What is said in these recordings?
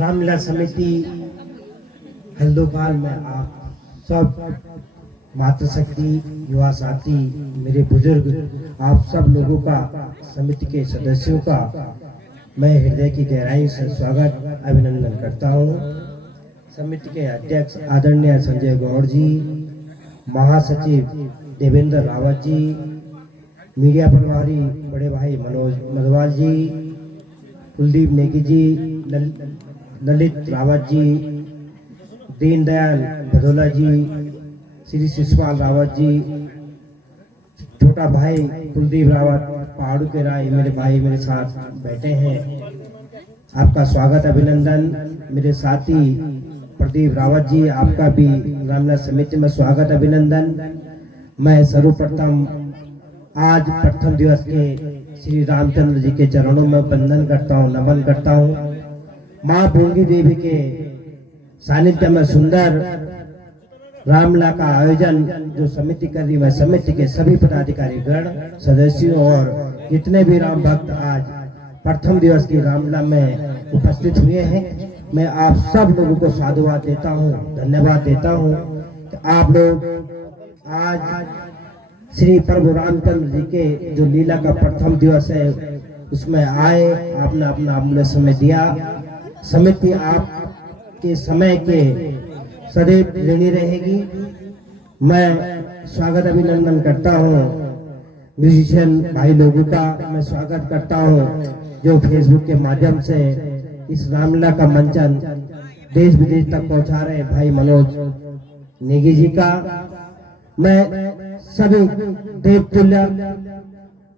रामलीला समिति हल्दोपाल में आप सब मातृशक्ति युवा साथी मेरे बुजुर्ग आप सब लोगों का समिति के सदस्यों का मैं हृदय की गहराई से स्वागत अभिनंदन करता हूँ। समिति के अध्यक्ष आदरणीय संजय गौड़ जी, महासचिव देवेंद्र रावत जी, मीडिया प्रभारी बड़े भाई मनोज मधवाल जी, कुलदीप नेगी जी, ललित रावत जी, दीनदयाल भदौला जी, श्री शिशपाल रावत जी, छोटा भाई कुलदीप रावत पहाड़ू के राय मेरे भाई मेरे साथ बैठे हैं। आपका स्वागत अभिनंदन। मेरे साथी प्रदीप रावत जी, आपका भी रामलीला समिति में स्वागत अभिनंदन। मैं सर्वप्रथम आज प्रथम दिवस के श्री रामचंद्र जी के चरणों में वंदन करता हूँ, नमन करता हूँ। माँ भूंगी देवी के सानिध्य में सुंदर रामलीला का आयोजन जो समिति कर रही है, समिति के सभी पदाधिकारी गण सदस्यों और जितने भी राम भक्त आज प्रथम दिवस की रामलीला में उपस्थित हुए हैं, मैं आप सब लोगों को साधुवाद देता हूँ, धन्यवाद देता हूँ कि आप लोग आज श्री प्रभु रामचंद्र जी के जो लीला का प्रथम दिवस है उसमें आए, आपने अपना अमूल्य समय दिया। समिति आपके समय के सदैव ऋणी रहेगी। मैं स्वागत अभिनंदन करता हूँ म्यूजिशियन भाई लोगों का, मैं स्वागत करता हूँ जो फेसबुक के माध्यम से इस रामलीला का मंचन देश विदेश तक पहुँचा रहे भाई मनोज नेगी जी का। मैं सभी देवतुल्य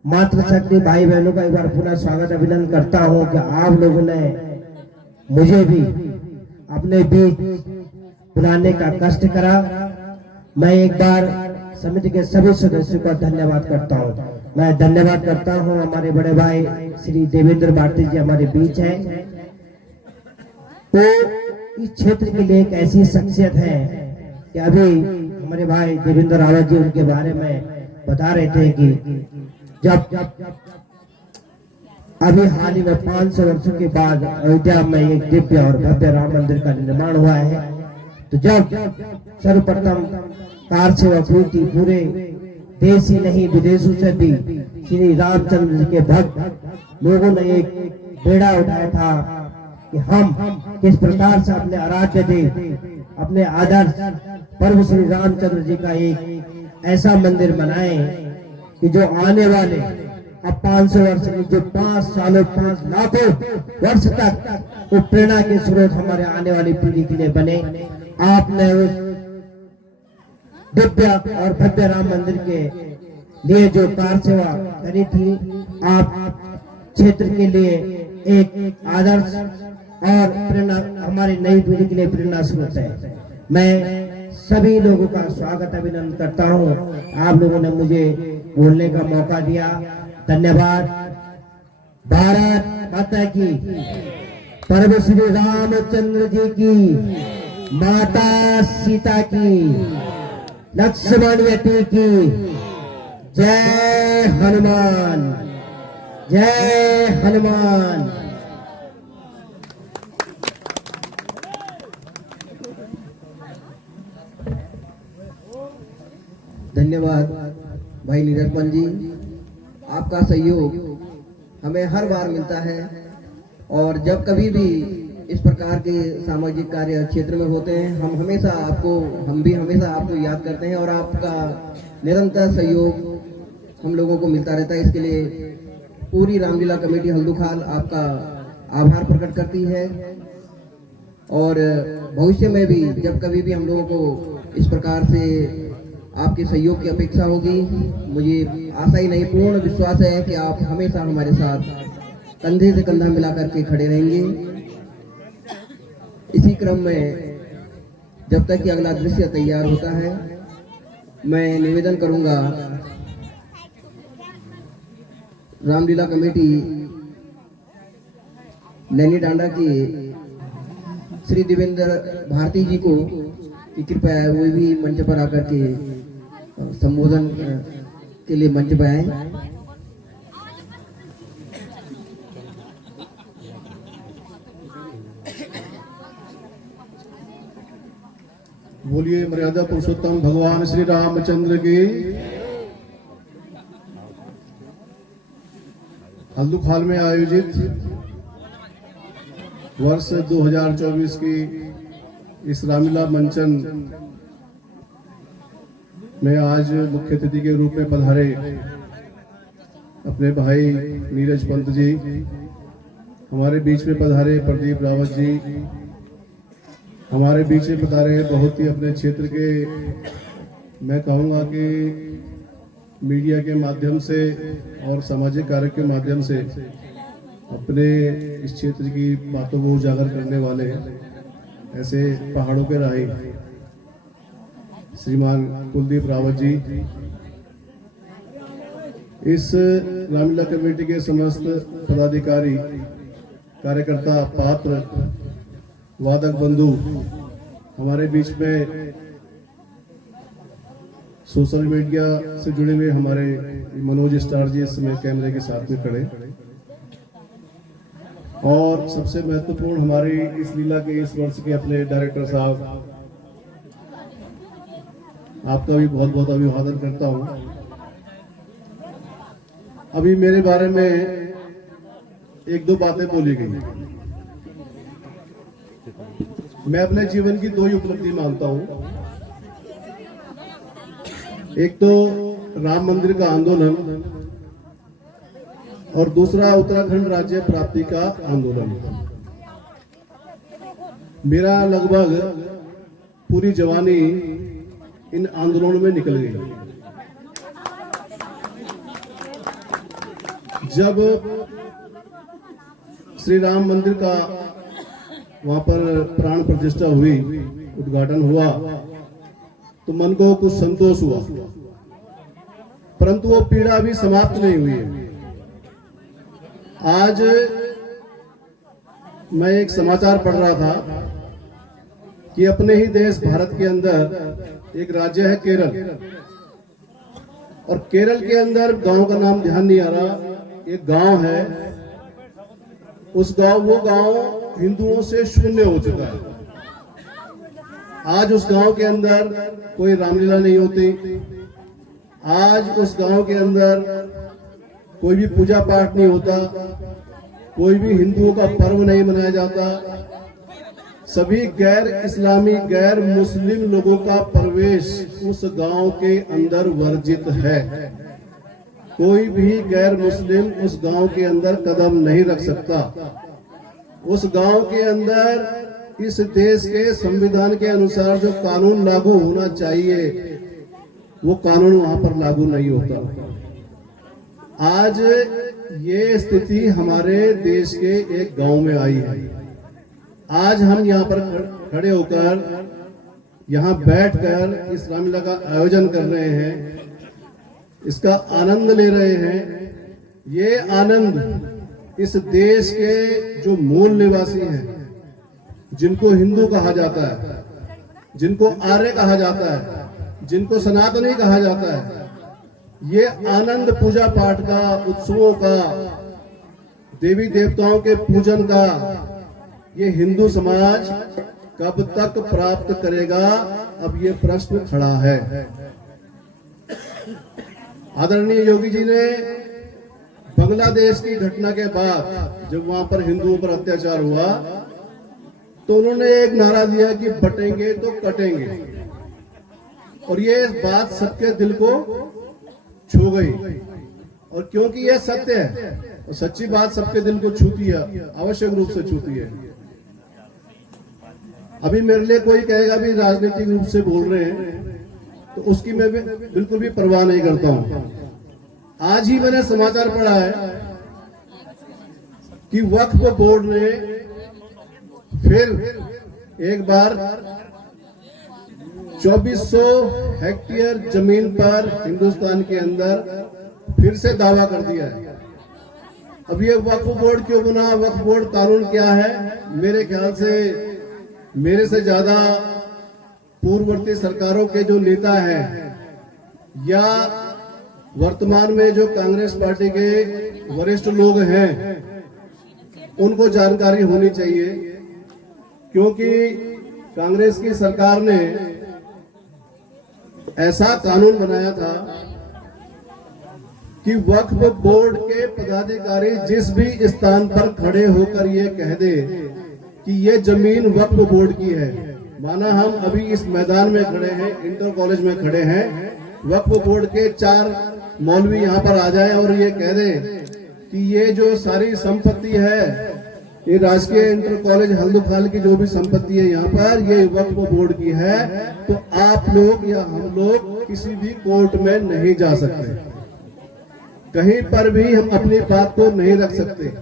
मातृशक्ति भाई बहनों का एक बार पुनः स्वागत अभिनंदन करता हूँ कि आप लोगों ने मुझे भी अपने बीच बुलाने का कष्ट करा। मैं एक बार समिति के सभी सदस्यों का धन्यवाद करता हूँ। मैं धन्यवाद करता हूँ हमारे बड़े भाई श्री देवेंद्र भारती जी हमारे बीच हैं। तो इस क्षेत्र के लिए एक ऐसी शख्सियत है कि अभी हमारे भाई देवेंद्र रावत जी उनके बारे में बता रहे थे कि जब अभी हाल ही में 500 वर्षों के बाद अयोध्या में एक दिव्य और भव्य राम मंदिर का निर्माण हुआ है, तो जब सर्वप्रथम कार सेवा हुई थी, पूरे देश ही नहीं विदेशों से भी श्री रामचंद्र जी के भक्त लोगों ने एक बेड़ा उठाया था कि हम किस प्रकार से अपने आराध्य देव अपने आदर्श प्रभु श्री रामचंद्र जी का एक ऐसा मंदिर बनाए कि जो आने वाले अब 500 वर्ष में जो 5 सालों 5 लाखों वर्ष तक वो प्रेरणा के स्रोत हमारे आने वाली पीढ़ी के लिए बने। आपने उस दिव्य और भव्य राम मंदिर के लिए जो कार सेवा करी थी, आप क्षेत्र के लिए एक आदर्श और प्रेरणा हमारी नई पीढ़ी के लिए प्रेरणा स्रोत है। मैं सभी लोगों का स्वागत अभिनंदन करता हूँ। आप लोगों ने मुझे बोलने का मौका दिया, धन्यवाद। भारत माता की, प्रभु श्री रामचंद्र जी की, माता सीता की, लक्ष्मण बेटी की जय हनुमान, जय हनुमान। धन्यवाद भाई नीरजपन जी, आपका सहयोग हमें हर बार मिलता है और जब कभी भी इस प्रकार के सामाजिक कार्य क्षेत्र में होते हैं हम भी हमेशा आपको याद करते हैं और आपका निरंतर सहयोग हम लोगों को मिलता रहता है। इसके लिए पूरी रामलीला कमेटी हल्दूखाल आपका आभार प्रकट करती है और भविष्य में भी जब कभी भी हम लोगों को इस प्रकार से आपके सहयोग की अपेक्षा होगी, मुझे आशा ही नहीं पूर्ण विश्वास है कि आप हमेशा हमारे साथ कंधे से कंधा मिला करके खड़े रहेंगे। इसी क्रम में जब तक कि अगला दृश्य तैयार होता है मैं निवेदन करूंगा रामलीला कमेटी नैनी डांडा के श्री देवेंद्र भारती जी को कि कृपया वो भी मंच पर आकर के संबोधन के लिए मंच पर आए। बोलिए मर्यादा पुरुषोत्तम भगवान श्री रामचंद्र की। हल्दूखाल में आयोजित वर्ष 2024 की इस रामलीला मंचन में आज मुख्य अतिथि के रूप में पधारे अपने भाई नीरज पंत जी, हमारे बीच में पधारे प्रदीप रावत जी, हमारे बीच में पधारे बहुत ही अपने क्षेत्र के, मैं कहूँगा कि मीडिया के माध्यम से और सामाजिक कार्य के माध्यम से अपने इस क्षेत्र की बातों को उजागर करने वाले ऐसे पहाड़ों के राही श्रीमान कुलदीप रावत जी, इस रामलीला कमेटी के समस्त पदाधिकारी, कार्यकर्ता, पात्र, वादक बंधु, हमारे बीच में सोशल मीडिया से जुड़े हुए हमारे मनोज स्टार जी इस समय कैमरे के साथ में खड़े, और सबसे महत्वपूर्ण हमारी इस लीला के इस वर्ष के अपने डायरेक्टर साहब, आपका भी बहुत बहुत अभिवादन करता हूं। अभी मेरे बारे में एक दो बातें बोली गई। मैं अपने जीवन की दो ही उपलब्धि मानता हूं, एक तो राम मंदिर का आंदोलन और दूसरा उत्तराखंड राज्य प्राप्ति का आंदोलन। मेरा लगभग पूरी जवानी इन आंदोलनों में निकल गई। जब श्री राम मंदिर का वहां पर प्राण प्रतिष्ठा हुई, उद्घाटन हुआ, तो मन को कुछ संतोष हुआ, परंतु वो पीड़ा अभी समाप्त नहीं हुई है। आज मैं एक समाचार पढ़ रहा था कि अपने ही देश भारत के अंदर एक राज्य है केरल, और केरल के अंदर गांव का नाम ध्यान नहीं आ रहा, एक गांव है, वो गांव हिंदुओं से शून्य हो चुका है। आज उस गांव के अंदर कोई रामलीला नहीं होती, आज उस गांव के अंदर कोई भी पूजा पाठ नहीं होता, कोई भी हिंदुओं का पर्व नहीं मनाया जाता। सभी गैर इस्लामी, गैर मुस्लिम लोगों का प्रवेश उस गांव के अंदर वर्जित है। कोई भी गैर मुस्लिम उस गांव के अंदर कदम नहीं रख सकता। उस गांव के अंदर इस देश के संविधान के अनुसार जो कानून लागू होना चाहिए वो कानून वहां पर लागू नहीं होता। आज ये स्थिति हमारे देश के एक गांव में आई है। आज हम यहाँ पर खड़े होकर, यहाँ बैठकर इस रामलीला का आयोजन कर रहे हैं, इसका आनंद ले रहे हैं। ये आनंद इस देश के जो मूल निवासी हैं, जिनको हिंदू कहा जाता है, जिनको आर्य कहा जाता है, जिनको सनातनी कहा जाता है, ये आनंद पूजा पाठ का, उत्सवों का, देवी देवताओं के पूजन का ये हिंदू समाज कब तक प्राप्त करेगा, अब ये प्रश्न खड़ा है। आदरणीय योगी जी ने बांग्लादेश की घटना के बाद जब वहां पर हिंदुओं पर अत्याचार हुआ तो उन्होंने एक नारा दिया कि बटेंगे तो कटेंगे, और ये बात सबके दिल को छू गई। और क्योंकि यह सत्य है और सच्ची बात सबके दिल को छूती है, आवश्यक रूप से छूती है। अभी मेरे लिए कोई कहेगा भी राजनीतिक रूप से बोल रहे हैं तो उसकी मैं बिल्कुल भी परवाह नहीं करता हूं। आज ही मैंने समाचार पढ़ा है कि वक्फ बोर्ड ने फिर एक बार 2400 हेक्टेयर जमीन पर हिंदुस्तान के अंदर फिर से दावा कर दिया है। अब ये वक्फ बोर्ड क्यों बना, वक्फ बोर्ड कानून क्या है? मेरे ख्याल से मेरे से ज्यादा पूर्ववर्ती सरकारों के जो नेता हैं या वर्तमान में जो कांग्रेस पार्टी के वरिष्ठ लोग हैं उनको जानकारी होनी चाहिए, क्योंकि कांग्रेस की सरकार ने ऐसा कानून बनाया था कि वक्फ बोर्ड के पदाधिकारी जिस भी स्थान पर खड़े होकर ये कह दे कि ये जमीन वक्फ बोर्ड की है, माना हम अभी इस मैदान में खड़े हैं, इंटर कॉलेज में खड़े हैं, वक्फ बोर्ड के 4 मौलवी यहाँ पर आ जाएं और ये कह दें कि ये जो सारी संपत्ति है, ये राजकीय इंटर कॉलेज हल्दुखाल की जो भी संपत्ति है यहाँ पर, ये वक्फ बोर्ड की है, तो आप लोग या हम लोग किसी भी कोर्ट में नहीं जा सकते, कहीं पर भी हम अपनी बात को नहीं रख सकते।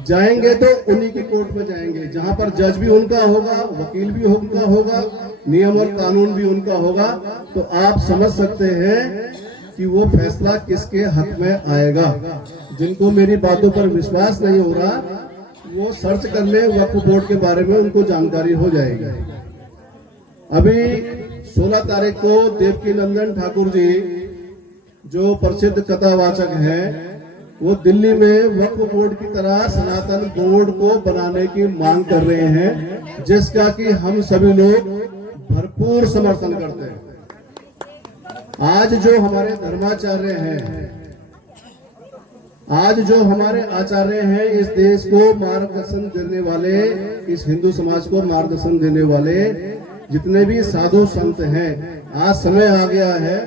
जाएंगे तो उन्हीं की कोर्ट में जाएंगे जहां पर जज भी उनका होगा, वकील भी उनका होगा, नियम और कानून भी उनका होगा। तो आप समझ सकते हैं कि वो फैसला किसके हक में आएगा। जिनको मेरी बातों पर विश्वास नहीं हो रहा वो सर्च कर ले वक्फ बोर्ड के बारे में, उनको जानकारी हो जाएगी। अभी 16 तारीख को देवकीनंदन ठाकुर जी जो प्रसिद्ध कथावाचक हैं वो दिल्ली में वक्फ बोर्ड की तरह सनातन बोर्ड को बनाने की मांग कर रहे हैं, जिसका कि हम सभी लोग भरपूर समर्थन करते हैं। आज जो हमारे धर्माचार्य हैं, आज जो हमारे आचार्य हैं, इस देश को मार्गदर्शन देने वाले, इस हिंदू समाज को मार्गदर्शन देने वाले जितने भी साधु संत हैं, आज समय आ गया है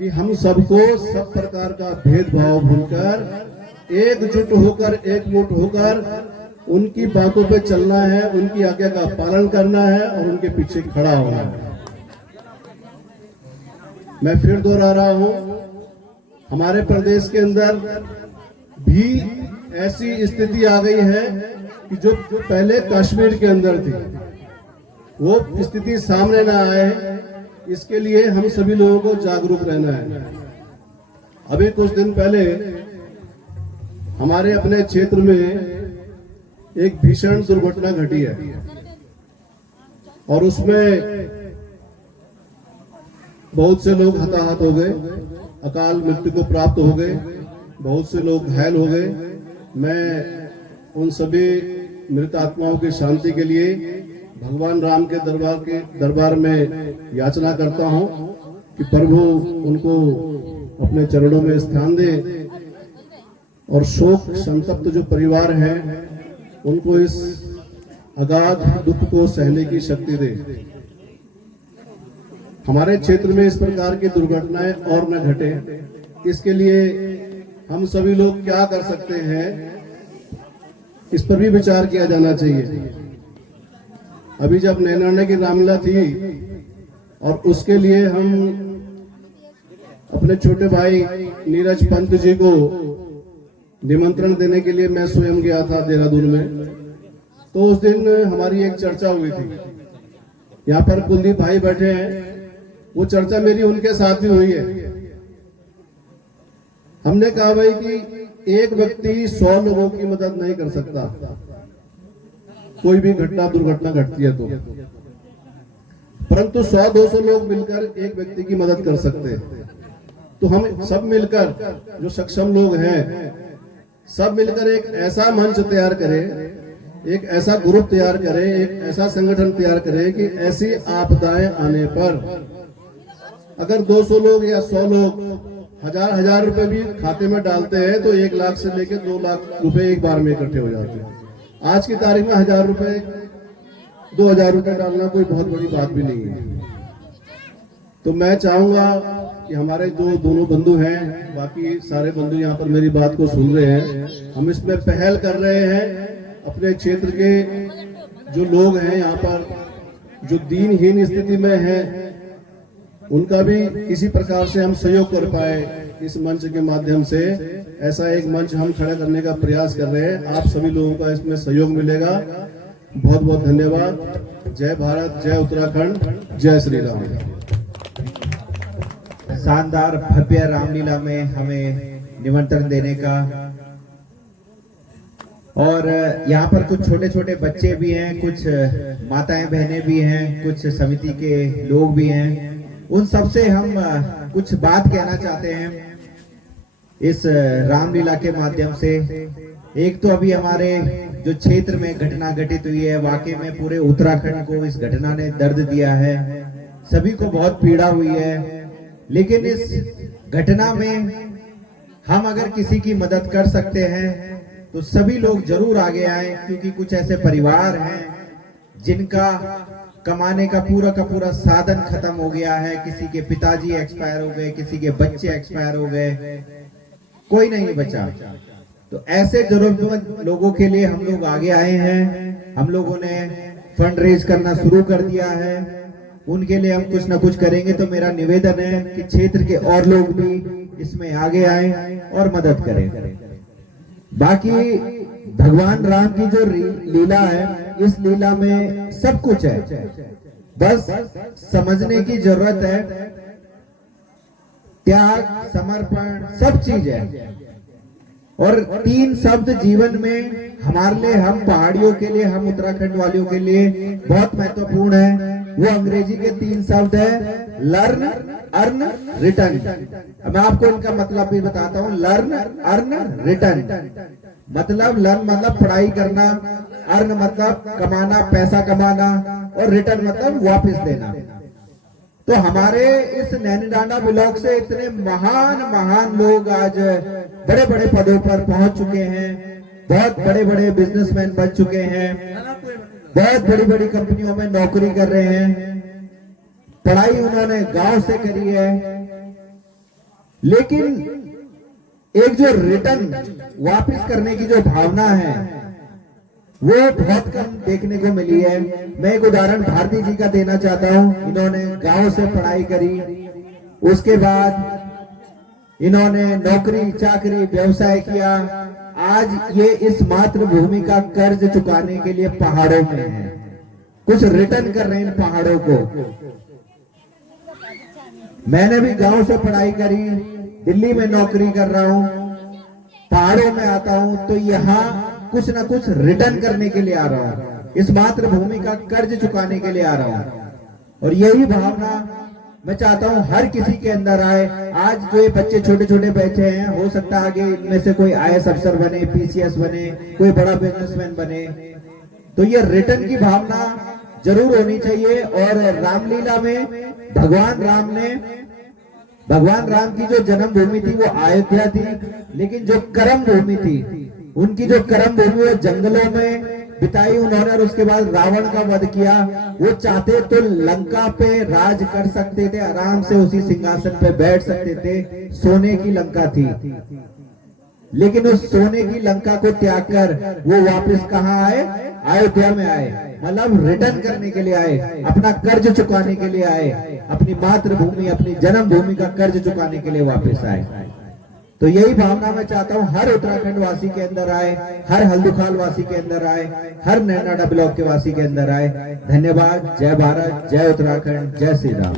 कि हम सबको सब प्रकार का भेदभाव भूलकर एकजुट होकर, एकमुठ होकर उनकी बातों पे चलना है, उनकी आज्ञा का पालन करना है और उनके पीछे खड़ा होना है। मैं फिर दोहरा रहा हूं, हमारे प्रदेश के अंदर भी ऐसी स्थिति आ गई है कि जो पहले कश्मीर के अंदर थी वो स्थिति सामने ना आए, इसके लिए हम सभी लोगों को जागरूक रहना है। अभी कुछ दिन पहले हमारे अपने क्षेत्र में एक भीषण दुर्घटना घटी है और उसमें बहुत से लोग हताहत हो गए, अकाल मृत्यु को प्राप्त हो गए, बहुत से लोग घायल हो गए। मैं उन सभी मृत आत्माओं की शांति के लिए भगवान राम के दरबार में याचना करता हूं कि प्रभु उनको अपने चरणों में स्थान दे और शोक संतप्त जो परिवार हैं उनको इस अगाध दुख को सहने की शक्ति दे। हमारे क्षेत्र में इस प्रकार की दुर्घटनाएं और न घटे, इसके लिए हम सभी लोग क्या कर सकते हैं, इस पर भी विचार किया जाना चाहिए। अभी जब नैनाने की रामलीला थी और उसके लिए हम अपने छोटे भाई नीरज पंत जी को निमंत्रण देने के लिए मैं स्वयं गया था देहरादून में, तो उस दिन हमारी एक चर्चा हुई थी। यहाँ पर कुलदीप भाई बैठे हैं, वो चर्चा मेरी उनके साथ भी हुई है। हमने कहा भाई कि एक व्यक्ति 100 लोगों की मदद नहीं कर सकता, कोई भी घटना दुर्घटना घटती है तो, परंतु 100-200 लोग मिलकर एक व्यक्ति की मदद कर सकते हैं। तो हम सब मिलकर, जो सक्षम लोग हैं, सब मिलकर एक ऐसा मंच तैयार करें, एक ऐसा ग्रुप तैयार करें, एक ऐसा संगठन तैयार करें कि ऐसी आपदाएं आने पर अगर 200 लोग या 100 लोग हजार रुपए भी खाते में डालते हैं तो 1 लाख से लेकर 2 लाख रुपए एक बार में इकट्ठे हो जाते हैं। आज की तारीख में 1000 रुपए 2000 रुपए डालना कोई बहुत बड़ी बात भी नहीं है। तो मैं चाहूंगा कि हमारे जो दोनों बंधु हैं, बाकी सारे बंधु यहाँ पर मेरी बात को सुन रहे हैं, हम इसमें पहल कर रहे हैं। अपने क्षेत्र के जो लोग हैं यहाँ पर, जो दीनहीन स्थिति में हैं, उनका भी किसी प्रकार से हम सहयोग कर पाए इस मंच के माध्यम से, ऐसा एक मंच हम खड़ा करने का प्रयास कर रहे हैं। आप सभी लोगों का इसमें सहयोग मिलेगा। बहुत बहुत धन्यवाद। जय भारत, जय उत्तराखंड, जय श्री राम। शानदार भव्य रामलीला में हमें निमंत्रण देने का, और यहाँ पर कुछ छोटे छोटे बच्चे भी हैं, कुछ माताएं बहनें भी हैं, कुछ समिति के लोग भी हैं। उन सब से हम कुछ बात कहना चाहते हैं इस रामलीला के माध्यम से। एक तो अभी हमारे जो क्षेत्र में घटना घटित हुई है, वाकई में पूरे उत्तराखंड को इस घटना ने दर्द दिया है, सभी को बहुत पीड़ा हुई है। लेकिन इस घटना में हम अगर किसी की मदद कर सकते हैं तो सभी लोग जरूर आगे आए, क्योंकि कुछ ऐसे परिवार हैं जिनका कमाने का पूरा साधन खत्म हो गया है। किसी के पिताजी एक्सपायर हो गए, किसी के बच्चे एक्सपायर हो गए, कोई नहीं बचा। तो ऐसे जरूरतमंद लोगों के लिए हम लोग आगे आए हैं। हम लोगों ने फंड रेज करना शुरू कर दिया है, उनके लिए हम कुछ ना कुछ करेंगे। तो मेरा निवेदन है कि क्षेत्र के और लोग भी इसमें आगे आए और मदद करें। बाकी भगवान राम की जो लीला है, इस लीला में सब कुछ है, बस समझने की जरूरत है। त्याग, समर्पण, सब चीज है। और 3 शब्द जीवन में हमारे लिए, हम पहाड़ियों के लिए, हम उत्तराखंड वालियों के लिए बहुत महत्वपूर्ण है। वो अंग्रेजी के 3 शब्द है, लर्न, अर्न, रिटर्न। मैं आपको इनका मतलब भी बताता हूँ। लर्न, अर्न, रिटर्न मतलब, लर्न मतलब पढ़ाई करना, अर्न मतलब कमाना, पैसा कमाना, और रिटर्न मतलब वापस देना। तो हमारे इस नैनीडांडा ब्लॉक से इतने महान लोग आज बड़े बड़े पदों पर पहुंच चुके हैं, बहुत बड़े बड़े बिजनेसमैन बन चुके हैं, बहुत बड़ी बड़ी कंपनियों में नौकरी कर रहे हैं, पढ़ाई उन्होंने गांव से करी है। लेकिन एक जो रिटर्न वापस करने की जो भावना है, वो बहुत कम देखने को मिली है। मैं एक उदाहरण भारती जी का देना चाहता हूं। इन्होंने गांव से पढ़ाई करी, उसके बाद इन्होंने नौकरी चाकरी व्यवसाय किया। आज ये इस मातृभूमि का कर्ज चुकाने के लिए पहाड़ों में है, कुछ रिटर्न कर रहे हैं इन पहाड़ों को। मैंने भी गांव से पढ़ाई करी, दिल्ली में नौकरी कर रहा हूं, पहाड़ों में आता हूं, तो यहाँ कुछ ना कुछ रिटर्न करने के लिए आ रहा हूं, इस मातृभूमि का कर्ज चुकाने के लिए आ रहा हूं। और यही भावना मैं चाहता हूं हर किसी के अंदर आए। आज जो ये बच्चे छोटे छोटे बैठे हैं, हो सकता है आगे इनमें से कोई IAS अफसर बने, PCS बने, कोई बड़ा बिजनेसमैन बने। तो ये रिटर्न की भावना जरूर होनी चाहिए। और रामलीला में भगवान राम की जो जन्मभूमि थी वो अयोध्या थी, लेकिन जो कर्म भूमि थी, उनकी जो कर्म भूमि वो जंगलों में बिताई उन्होंने। और उसके बाद रावण का वध किया। वो चाहते तो लंका पे राज कर सकते थे, आराम से उसी सिंहासन पे बैठ सकते थे, सोने की लंका थी। लेकिन उस सोने की लंका को त्याग कर वो वापस कहाँ आए? अयोध्या में आए। मतलब रिटर्न करने के लिए आए, अपना कर्ज चुकाने के लिए आए, अपनी मातृभूमि, अपनी जन्मभूमि का कर्ज चुकाने के लिए वापस आए। तो यही भावना मैं चाहता हूँ हर उत्तराखंड वासी के अंदर आए, हर हल्दुखाल वासी के अंदर आए, हर नैनीडांडा ब्लॉक के वासी के अंदर आए। धन्यवाद। जय भारत, जय उत्तराखंड, जय श्री राम।